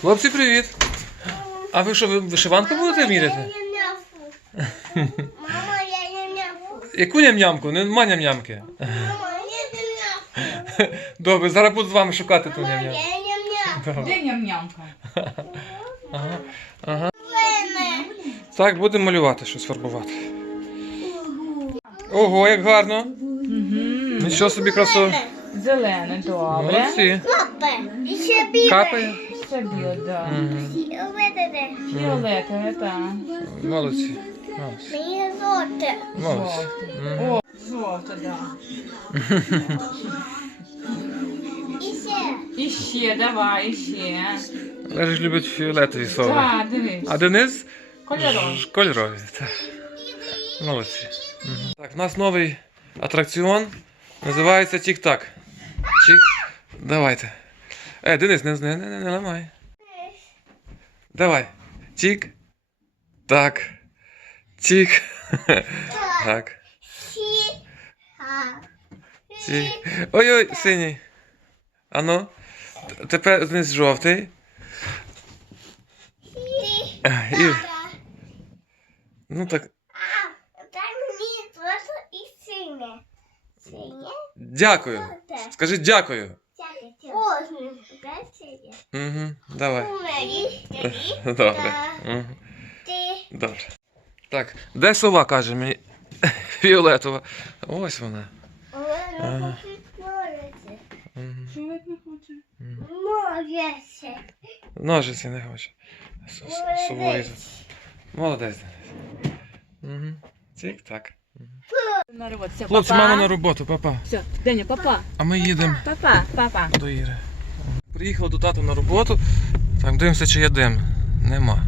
Хлопці, привіт! А ви що, ви вишиванку будете міряти? Мама, я не мяфу. Яку ням-нямку? Нема ням-нямки. Мама, я не мяфу. Добре, зараз буду з вами шукати ту Мама, ням-ням. я. Добре. Де ням-нямка? Ага. Ага. Так, будемо малювати щось фарбувати. Ого, як гарно! Нічого собі красиво. Зелене, добре. Молодці. Капе. І ще біле. Капає. Ще біле. І видите. Фіолетове, так. Молодці. Мені золоте. Молодці. О, жовте, да. І ще. І ще, давай, і ще. Лежиш любить фіолетові сови. Так, дивись. А Денис Кольорове. Ж- Кольорові. Так. Молодці. Так, у нас новий атракціон. Називається Тік-Так. Чік. Давайте. Е, Денис, не, не, не, не ламай. Давай. Тік. Так. Тік. Так. Тік. Ой-ой, синій. Ану. Тепер Денис жовтий. І, ну так. Дякую. Скажи дякую. Кожне. Угу, давай. Добре. Угу. Ти. Добре. Так, де сова, каже мені? Фіолетова. Ось вона. Вона хоче творити. Мгм. Не хоче. Може. Ножиці не хоче. Сову Молодець. різати. Молодець. Угу. Тік так. На роботу. Хлопці, папа. мама на роботу, папа. Все, Деня, папа. А ми їдемо Папа, папа. до Іри. Приїхали до тата на роботу. Так, дивимося, чи є дим. Нема.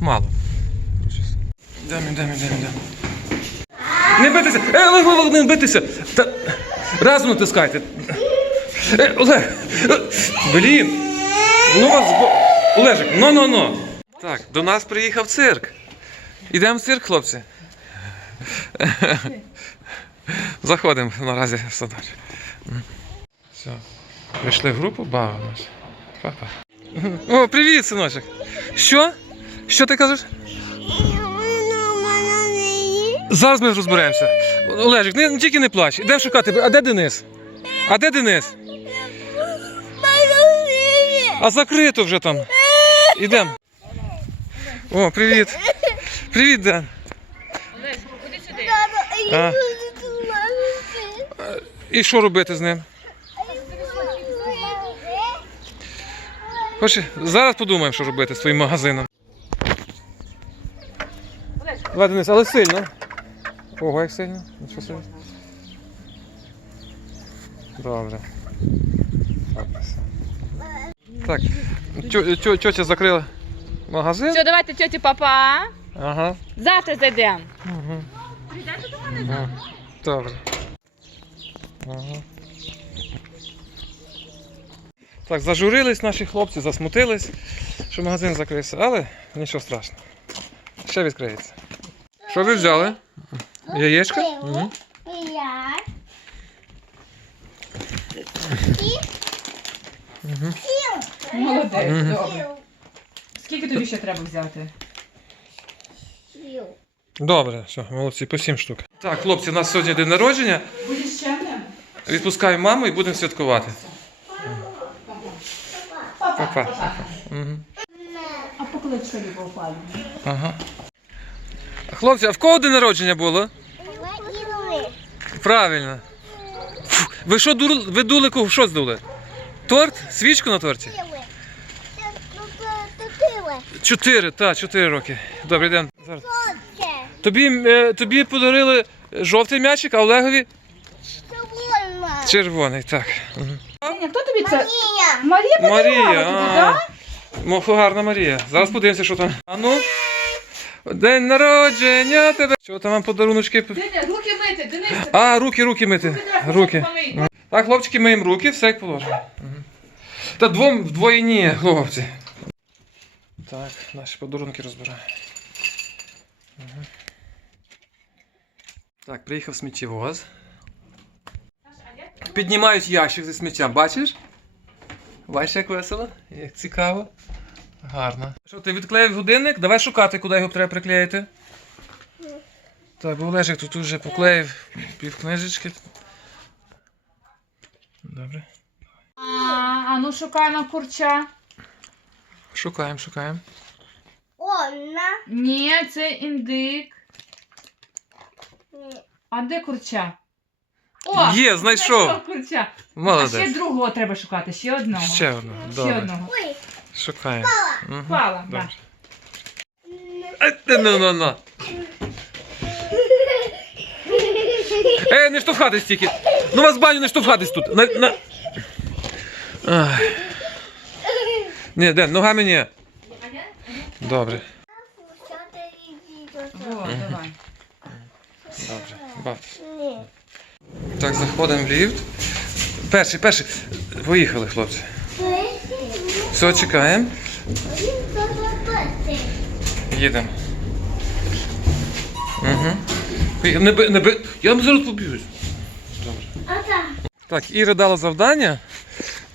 Мало. Йдемо, йдемо, йдемо, йдемо. Не битися! Е, Олег, Олег, не битися! Та... Разом натискайте. Е, Олег! Е, Блін! Ну вас. Олежик, ну ну ну. Так, до нас приїхав цирк. Ідемо в цирк, хлопці. Заходимо наразі в садочок. Все. Прийшли в групу, бавимось. Папа. О, привіт, синочок. Що? Що ти кажеш? Зараз ми розберемося. Олежик, не, не тільки не плач. Ідемо шукати. А де Денис? А де Денис? А закрито вже там. Ідемо. О, привіт. Привіт, Ден. Олесь, ходи сюди. А. І що робити з ним? Хоче, зараз подумаємо, що робити з твоїм магазином. Давай, Денис, але сильно. Ого, як сильно. Нічого собі. Добре. Так, тьотя закрила магазин. Все, давайте тьоті папа. Ага. Завтра зайдемо. Угу. Ага. Добре. Ага. Так, зажурились наші хлопці, засмутились, що магазин закрився, але нічого страшного. Ще відкриється. Що ви взяли? Яєчка? Угу. Молодець, добре. Скільки тобі ще треба взяти? Добре, все, молодці, по сім штук. Так, хлопці, у нас сьогодні день народження. Будеш ще? Відпускаємо маму і будемо святкувати. Папа. Угу. А поклич попали. Ага. Хлопці, а в кого день народження було? Правильно. Фу, ви що дур... ви дули кого? Що здули? Торт? Свічку на торті? Чотири, так, чотири роки. Добре, йдемо. Зараз. Тобі, е, тобі подарили жовтий м'ячик, а Олегові червоний. Так. Мгм. Деня, хто тобі це? Марія Марія. подарувала тобі, так? Гарна Марія. Зараз подивимося, що там. А ну. День народження тебе. Що там вам подаруночки? Деня, руки мити, Денис. А, руки, руки мити. Руки. Так, хлопчики, миємо руки, все як положено. Мгм. Та двом вдвоє ні, хлопці. Так, наші подарунки розбираємо. Мгм. Так, приїхав сміттєвоз. Піднімають ящик зі сміттям, бачиш? Бачиш, як весело? Як цікаво. Гарно. Що, ти відклеїв годинник? Давай шукати, куди його треба приклеїти. Так, бо Олежик тут вже поклеїв пів книжечки. Добре. А, а ну шукаємо курча. Шукаємо, шукаємо. Одна. Ні, це індик. Ні. А де курча? О! Є, знайшов. курча. А ще Молодець. другого треба шукати, ще одного. Ще одного. Ще Добре. одного. Ой. Шукаємо. Мгм. Впала, Добре. да. Е, ти, Ну, ну, ну. Е, не штовхатись тільки. Ну вас в баню не штовхатись тут. На, на... Ай. Ні, Ден, ногами ні. Добре. О, давай. Добре. Бав. Так, заходимо в ліфт. Перший, перший. Поїхали, хлопці. Все, чекаємо. Їдемо. Угу. Не би, не би. Я вам зараз поб'юсь. Добре. Так, Іра дала завдання.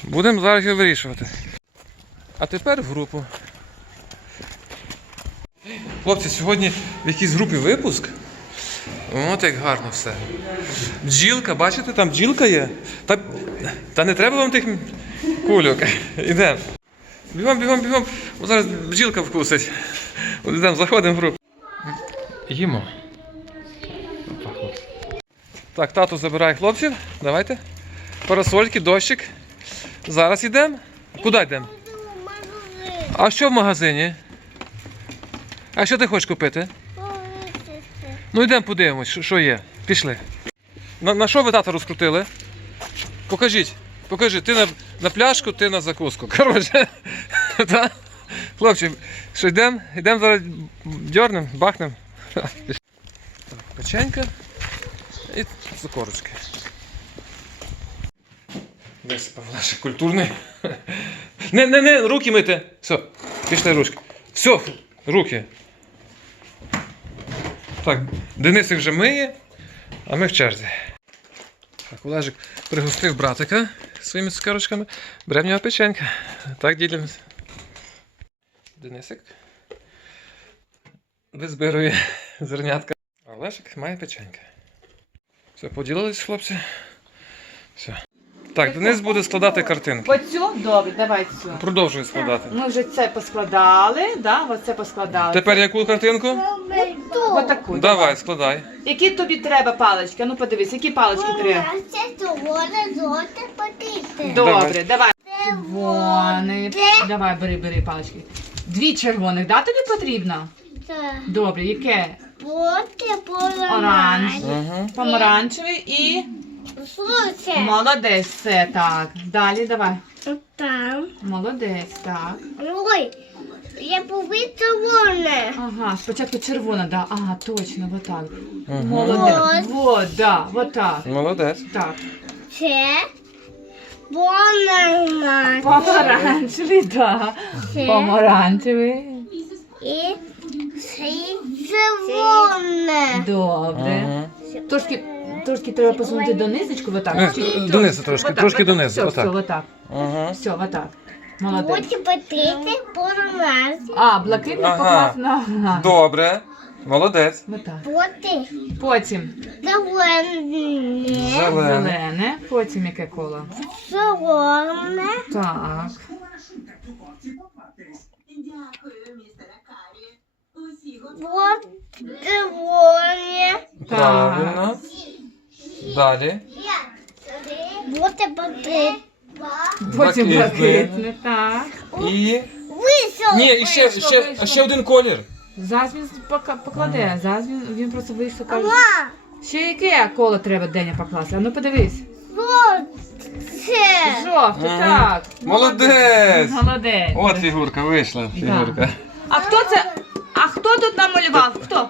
Будемо зараз його вирішувати. А тепер в групу. Хлопці, сьогодні в якійсь групі випуск. От як гарно все. Бджілка, бачите, там бджілка є. Та, та не треба вам тих кульок. Ідемо. Бігом, бігом, бігом. Бо зараз бджілка вкусить. От Ідемо, заходимо в групу. Їмо. Так, тато забирає хлопців. Давайте. Парасольки, дощик. Зараз йдемо. Куди йдемо? А що в магазині? А що ти хочеш купити? Ну йдемо подивимось, що, що є. Пішли. На, на що ви тата розкрутили? Покажіть. Покажи, ти на, на пляшку, ти на закуску. Коротше. Хлопці, що йдемо? Йдемо зараз дьорнем, бахнем. Печенька і цукорочки. Десь Павлашик культурний. Не, не, не, руки мити. Все, пішли ручки. Все, руки. Так, Денисик вже миє, а ми в черзі. Так, Олежик пригостив братика своїми цукерочками. Беремо в нього печенька. Так ділимося. Денисик визбирує зернятка. А Олежик має печенька. Все, поділились, хлопці. Все. Так, Денис буде складати картинки. Оцю? Добре, давай цю. Продовжує складати. Ми вже це поскладали, да? Оце поскладали. Тепер яку картинку? Отаку. Давай, складай. Які тобі треба палички? Ну подивись, які палички треба. Це золоте, золоте потити. Добре, давай. Це Червоний. Давай, бери, бери палички. Дві червоних, да, тобі потрібно? Це Добре, яке? боти Оранж. Помаранчевий і Слухай. молодець, все так. Далі давай. Там. Молодець, так. Ой, я побив червоне. Ага, спочатку червона, да. Ага, точно, вот так. Угу. Молодець. Вот, да, вот так. Молодець. Так. Це банана. Помаранчевий, да. Це Помаранчевий. і це червоне. Добре. Угу. Трошки, трошки треба посунути донизочку, вот Е, е, донизу трошки, трошки донизу, Все, отак. все, вот так. Угу. Все, вот так. Молодець. Боти потити поламані. А, блакитний Ага. поклав на... Ага. Добре. Молодець. Так. Потім зелене. Зелене. зелене, потім яке коло. Червоне. Так. Вот червоне. Правильно. Далі. Боти потити. Потім Блакитне. так. І. Ні, і ще, Вийшло, ще, вийшло. ще один колір. Зараз він пока- покладе, зараз він, він просто вийшов, каже. Ще яке коло треба Деня покласти? А ну подивись. Це. Жовте, Ага. так. Молодець. Молодець. От фігурка вийшла. Фігурка. А хто це? А хто тут намалював? Хто?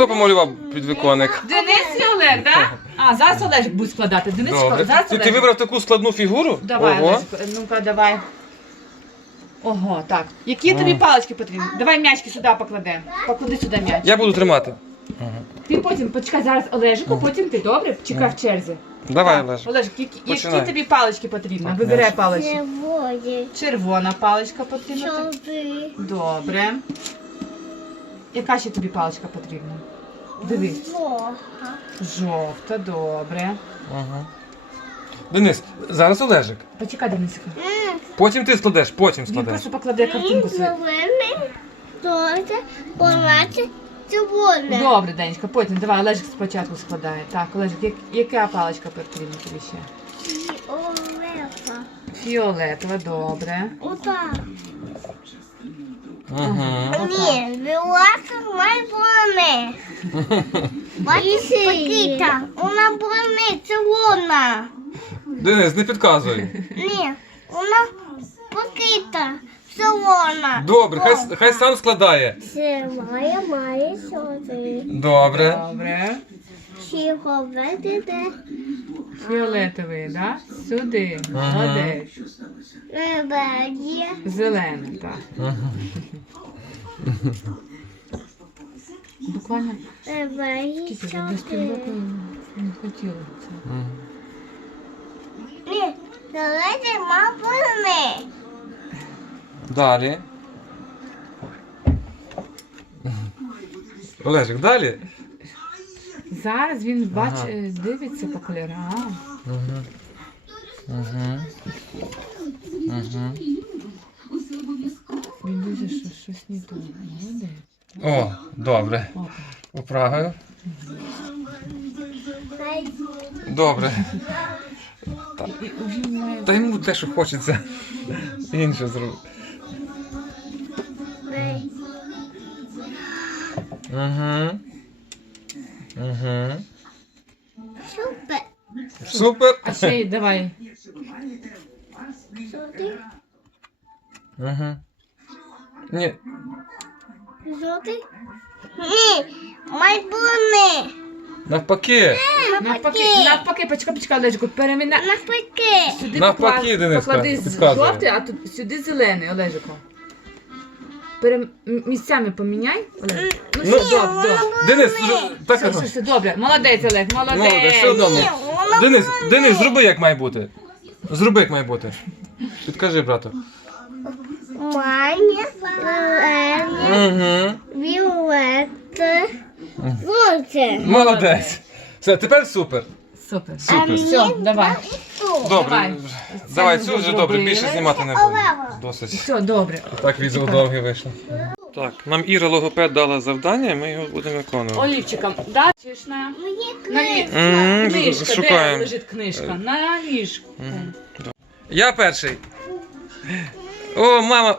Хто помалював підвіконник? Денис і Олег, так? А, зараз Олежик буде складати. Денис, Добре. зараз Ти, ти вибрав таку складну фігуру? Давай, Ого. Олежик, ну-ка, давай. Ого, так. Які тобі палички потрібні? Давай м'ячки сюди покладемо. Поклади сюди м'яч. Я буду тримати. Ти потім почекай зараз Олежику, потім ти добре? Чекай в черзі. Давай, Так, Олеж. Олежик, які, які тобі палички потрібні? Вибирай палички. Червона паличка потрібна. тобі. Добре. Яка ще тобі паличка потрібна? Дивись. Вога. Жовта, добре. Ага. Денис, зараз Олежик. Почекай, Денисика. Потім ти складеш, потім Він складеш. просто покладе картинку свою. Зелений, помаранче, червоне. Добре, Денечка, потім давай Олежик спочатку складає. Так, Олежик, як, яка паличка потрібна тобі ще? Олега. Фіолетова, добре. Отак. Ага. Ні, білака має бони. Бачиш, Пакіта, вона бони, червона. Денис, не підказуй. Ні, вона Пакіта, червона. Добре, хай, хай сам складає. Це має, має сюди. Добре. Добре. Чого ведете? Фіолетовий, да? Сюди. Ага. Молодець. Ребеді. Зелений, так. Ага. Буквально скільки вже півроку не хотіла це. Ні, давайте ма. Далі. Олежик, далі. Зараз він бач, Ага. е, дивиться по кольорам. Угу. Угу. Угу. Він дуже що, щось не то. О, добре. Поправив. Добре. Має Та йому те, що хочеться. Інше зробити. Угу. Угу. Супер. Супер. А ще й давай. Угу. Ні. сюди. Ні, май бони. Навпаки. Навпаки, навпаки, почекай, почекай, Олежику, переміна. Навпаки. Сюди Навпаки, покла- Дениска, поклади з- підказує. жовтий, а тут сюди зелений, Олежику. Перем... м- Місцями поміняй. Олег. Ну, Ну, все, добре, добре. Денис, зро- так. Все, все, все, добре. Молодець, Олег, молодець. Молодець, все одно. Ні, вона Денис. Денис, зроби як має бути. Зроби як має бути. Підкажи, брату. Маня, зелені, Угу. віолетте, жовте. Молодець. Все, тепер супер. Супер. Супер. Все, давай. Добре. Давай. Давай, цю вже добре, більше знімати не буду. Досить. Все, добре. Так відео довге вийшло. Так, нам Іра логопед дала завдання, ми його будемо виконувати. Олівчиком, да? Чиш на... Мені На книжка. Де шукаємо. лежить книжка? На ліжку. Я перший. О, мама.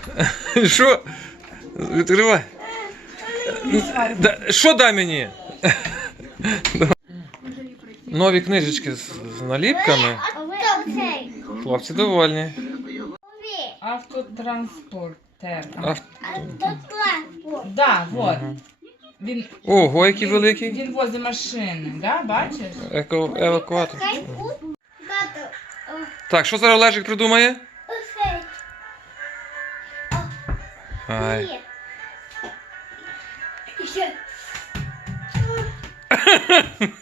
Що? Відкривай. Да, Що дай мені? Нові книжечки з, з наліпками. Хлопці довольні. Автотранспортер. А, А? Да, вот. Він, Ого, який він, великий. він возле машини, да, бачиш? Еко, евакуатор. Так, що зараз Олежик придумає? Ай.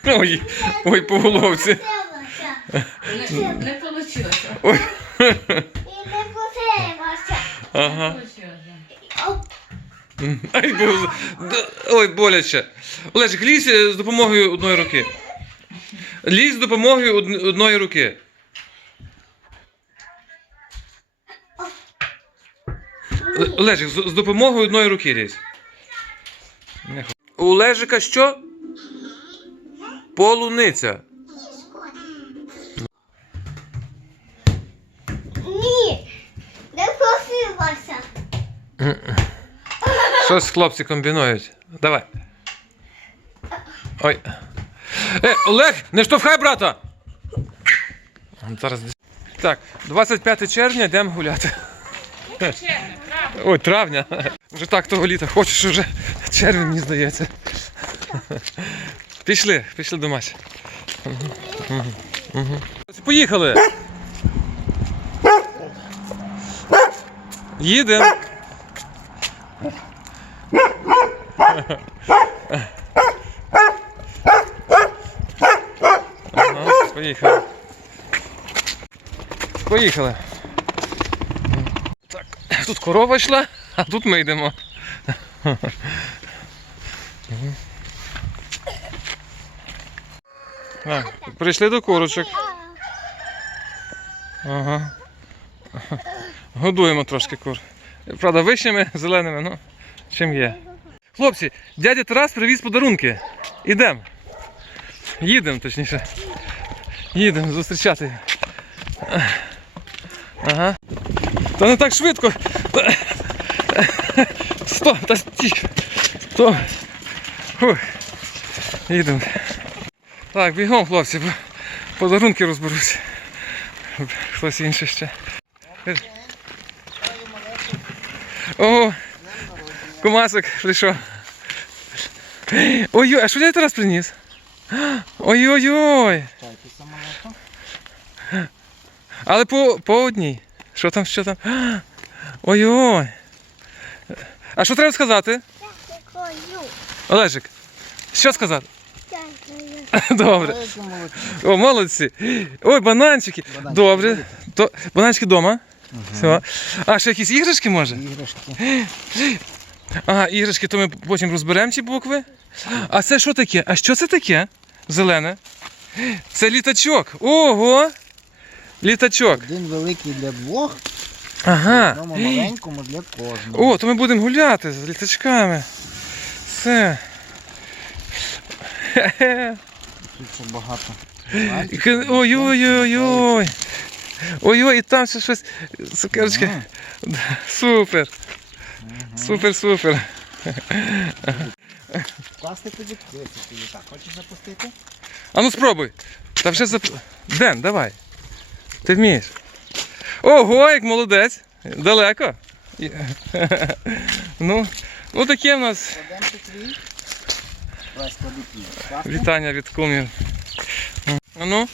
Ой, ой, по головці. Не, не вийшло. Ой. І не потребася. Ага. Ай, бо... Ой, боляче. Олежик, лізь е, з допомогою одної руки. Лізь з допомогою одної руки. Олежик, з з допомогою одної руки лізь. У Олежика що? Полуниця. Ні. Не просилася. Щось хлопці комбінують. Давай. Ой. Е, Олег, не штовхай брата! Зараз. Так, 25 червня йдемо гуляти. Ой, травня. Вже так того літа, хочеш уже червень, мені здається. Пішли, пішли до Маші. Поїхали. Їдемо. Поїхали. Поїхали. Тут корова йшла, а тут ми йдемо. Так, прийшли до курочок. Ага. Годуємо трошки кур. Правда, вишнями зеленими, ну, чим є. Хлопці, дядя Тарас привіз подарунки. Ідемо. Їдемо, точніше. Їдемо зустрічати. Ага. Та не так швидко. Сто, та стій. Сто. Фух. Їдемо. Так, бігом, хлопці, подарунки розберусь. Хтось інший ще. О, кумасик прийшов. Ой-ой, а що я зараз приніс? Ой-ой-ой. Але по, по одній. Що там, що там? Ой-ой. А що треба сказати? Олежик, що сказати? Добре. О, молодці. Ой, бананчики. Добре. То, бананчики вдома. Все. А, ще якісь іграшки може? Іграшки. Ага, іграшки, то ми потім розберемо ці букви. А це що таке? А що це таке? Зелене? Це літачок. Ого! Літачок. Один великий для двох, Ага. одному маленькому для кожного. О, то ми будемо гуляти з літачками. Все. Тут ще багато. І Ой-ой-ой-ой. Ой-ой, і там ще щось. Цукерочки. Ага. Супер. Супер, супер. Класти тобі дивися, тобі так. Хочеш запустити? А ну спробуй. Та вже зап... Ден, давай. Ти вмієш. Ого, як молодець. Далеко. Ну, ну таке в нас вітання від кумів. А ну.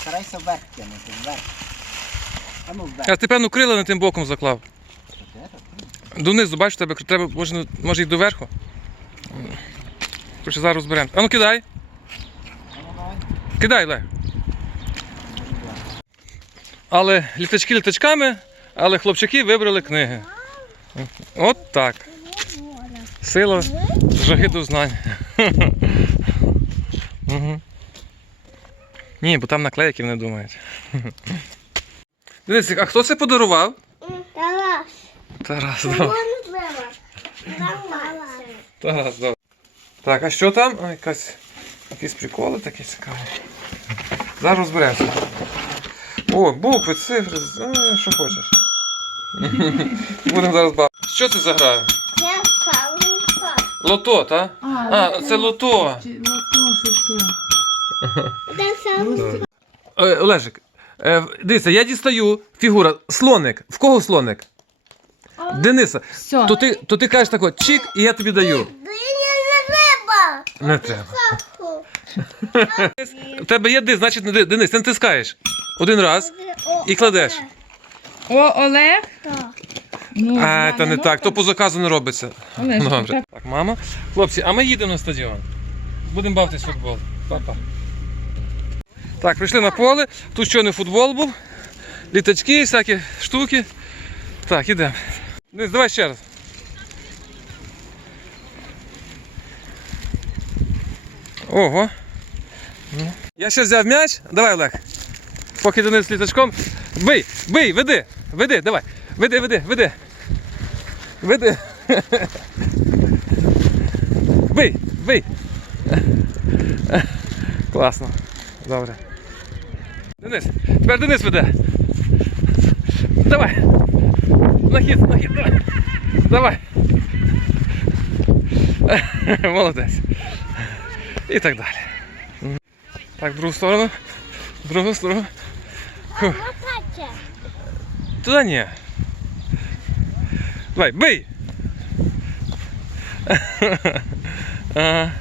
Старайся вверх. А ну вверх. А ти певно крила не тим боком заклав. Донизу, бачиш, тебе треба, може, може і доверху. Зараз розберемо. А ну кидай. Ну. Кидай, Лег. Але літачки літачками, але хлопчаки вибрали книги. От так. Сила жаги до знань. Ні, бо там наклейки не думають. Дивіться, а хто це подарував? Тарас. Тарас, добре. Тарас. Тарас, добре. Так, а що там? А, якась, якісь приколи такі цікаві. Зараз розберемося. О, букви, цифри, а, що хочеш. Будемо зараз бавити. Що це за гра? Це кавунка. Лото, так? А, це лото. Лото, що таке? Це. Е, Олежик, е, дивіться, я дістаю фігура. Слоник. В кого слоник? Дениса. Все. То ти, то ти кажеш так от, чик, і я тобі даю. не треба. Не треба. У тебе є дис, значить Денис, ти натискаєш. Один раз і кладеш. О, Олег. Так. Ну, А, ну, це не ну, так, то по заказу не робиться. Олег, Добре. так. Мама. Хлопці, а ми їдемо на стадіон. Будемо бавитись в футбол. Папа. Так, прийшли на поле. Тут щойно футбол був. Літачки, всякі штуки. Так, ідемо. Денис, давай ще раз. Ого. Ну. Я ще взяв м'яч. Давай, Олег. Поки Денис літачком. Бий, бий, веди, веди, давай. Веди, веди, веди. Веди. Бий, бий. Класно. Добре. Денис, тепер Денис веде. Давай. Нахід, нахід, давай. Давай. Молодець. І так далі. Так, в другу сторону. В другу сторону. Лопатя. Туди ні. Давай! Ага.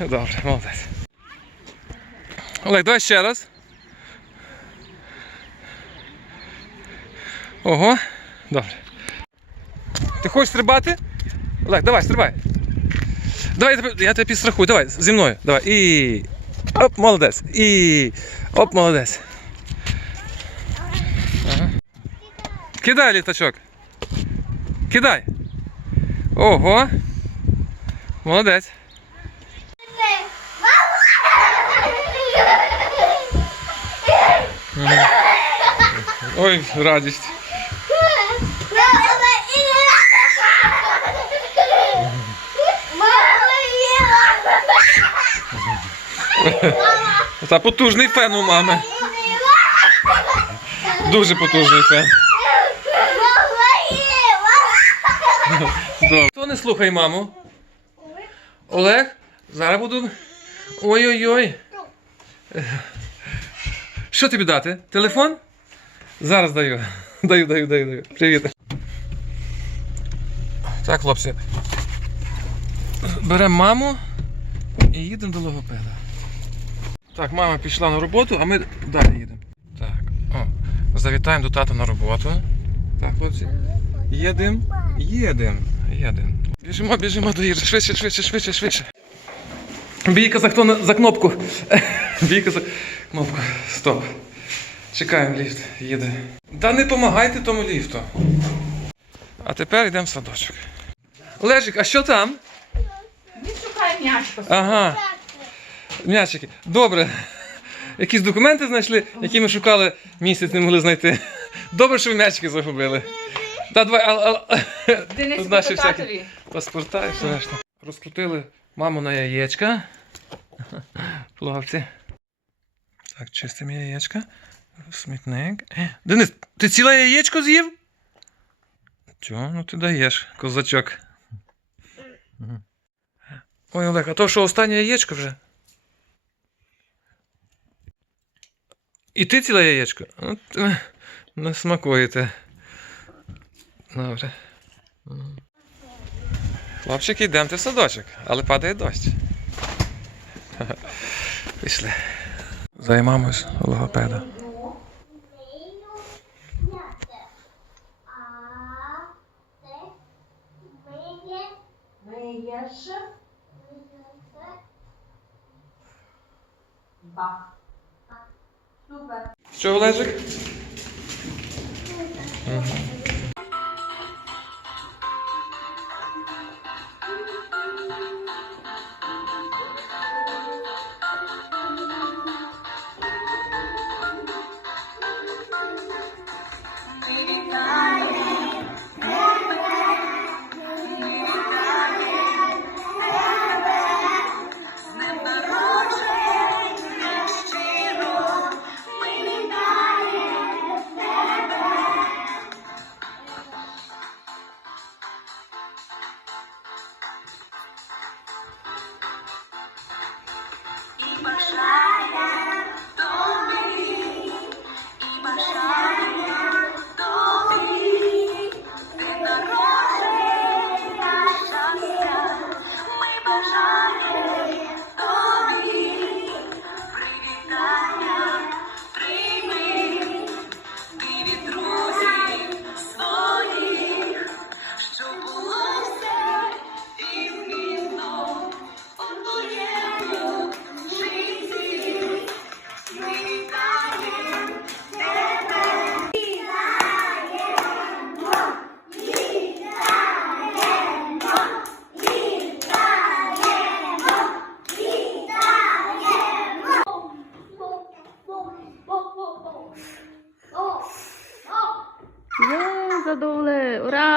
Добре, молодець. Олег, давай ще раз. Ого, добре. Ти хочеш стрибати? Олег, давай, стрибай. Давай я тебе, підстрахую, давай, зі мною. Давай. І. Оп, молодець. І. Оп, молодець. Ага. Кидай літачок. Кидай. Ого. Молодець. Ой, радість. Та потужний фен у мами. Дуже потужний фен. Хто не слухай маму? Олег? Зараз буду. Ой-ой-ой. Що тобі дати? Телефон? Зараз даю. Даю, даю, даю, даю. Привіт. Так, хлопці. Беремо маму і їдемо до логопеда. Так, мама пішла на роботу, а ми далі їдемо. Так, о, завітаємо до тата на роботу. Так, хлопці. Їдемо, їдемо, їдемо. Біжимо, біжимо до Іри. Швидше, швидше, швидше, швидше. Бійка за хто за кнопку. Бійка за кнопку. Стоп. Чекаємо ліфт. Їде. Та не допомагайте тому ліфту. А тепер йдемо в садочок. Олежик, а що там? Він шукає м'ячко. Ага. М'ячики. Добре. Якісь документи знайшли, які ми шукали місяць, не могли знайти. Добре, що ви м'ячики загубили. Та давай, а, а, Денис, наші всякі паспорта і все решта. Розкрутили маму на яєчка. Хлопці. Так, чистимо яєчка. Смітник. Е, Денис, ти ціле яєчко з'їв? Чого? Ну ти даєш, козачок. Ой, Олег, а то що останнє яєчко вже? І ти ціле яєчко? От, е, не смакуєте. Добре. Хлопчики, йдемте в садочок, але падає дощ. Пішли. Займаємось логопеда. Бах. Супер. Що, Олежик? Є, dole, ¡hurra!